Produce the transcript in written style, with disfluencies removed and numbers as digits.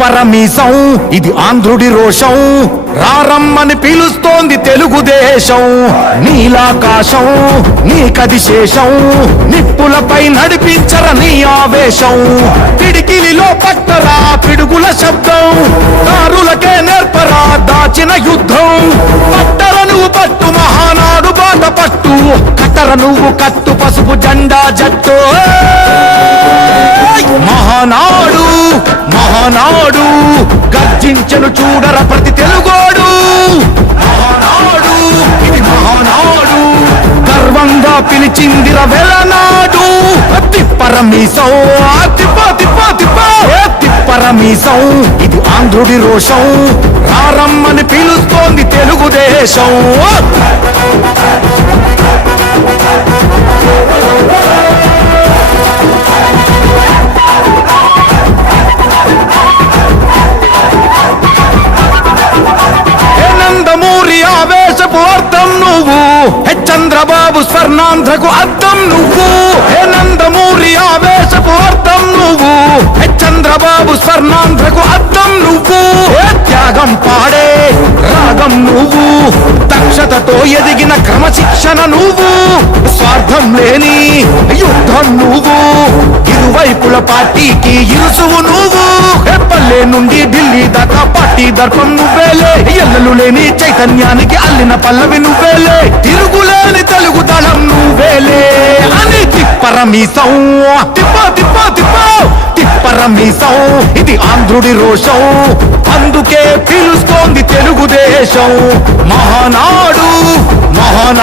తిప్పరమీసం ఇది ఆంధ్రుడి రోషం, రారమ్మని పిలుస్తోంది తెలుగుదేశం. నీలాకాశం నీకది శేషం, నిప్పులపై నడిపించర నీ ఆవేశం. పిడికిలిలో పట్టరా పిడుగుల శబ్దం, దారులకే నేర్పరా దాచిన యుద్ధం. పట్టర నువ్వు పట్టు మహానాడు బాట పట్టు, కట్టర నువ్వు కట్టు పసుపు జెండా జట్టు. మహానాడు మహానాడు గర్జించను చూడర ప్రతి తెలుగోడు. మహానాడు ఇది మహానాడు, గర్వంగా పిలిచిందిర వెలనాడు. తిప్పరమీసం తిప్ప తిప్ప తిప్ప తిప్పరమీసం ఇది ఆంధ్రుడి రోషం, రారమ్మని పిలుస్తోంది తెలుగుదేశం. ఆవేశపు అర్థం నువ్వు, చంద్రబాబు స్వర్ణాంధ్రకు అర్థం నువ్వు. హే నందమూరి ఆవేశపు అర్థం నువ్వు, చంద్రబాబు స్వర్ణాంధ్రకు అర్థం నువ్వు. త్యాగం పాడే రాగం నువ్వు, దక్షతతో ఎదిగిన క్రమశిక్షణ నువ్వు. స్వార్థం లేని యుద్ధం నువ్వు, ఇరువైపుల పార్టీకి ఇరుసువు నువ్వు. పల్లె నుండి ఢిల్లీ దాకా పార్టీ దర్పం నువ్వేలే, ఎల్లలు లేని చైతన్యానికి అల్లిన పల్లవి నువ్వేలే, తిరుగులేని తెలుగు దళం నువ్వేలే. అని తిప్పరమీసం తిప్ప తిప్ప తిప్ప తిప్పరమీసం ఇది ఆంధ్రుడి రోషం, అందుకే పిలుస్తోంది తెలుగుదేశం. మహానాడు మహానాడు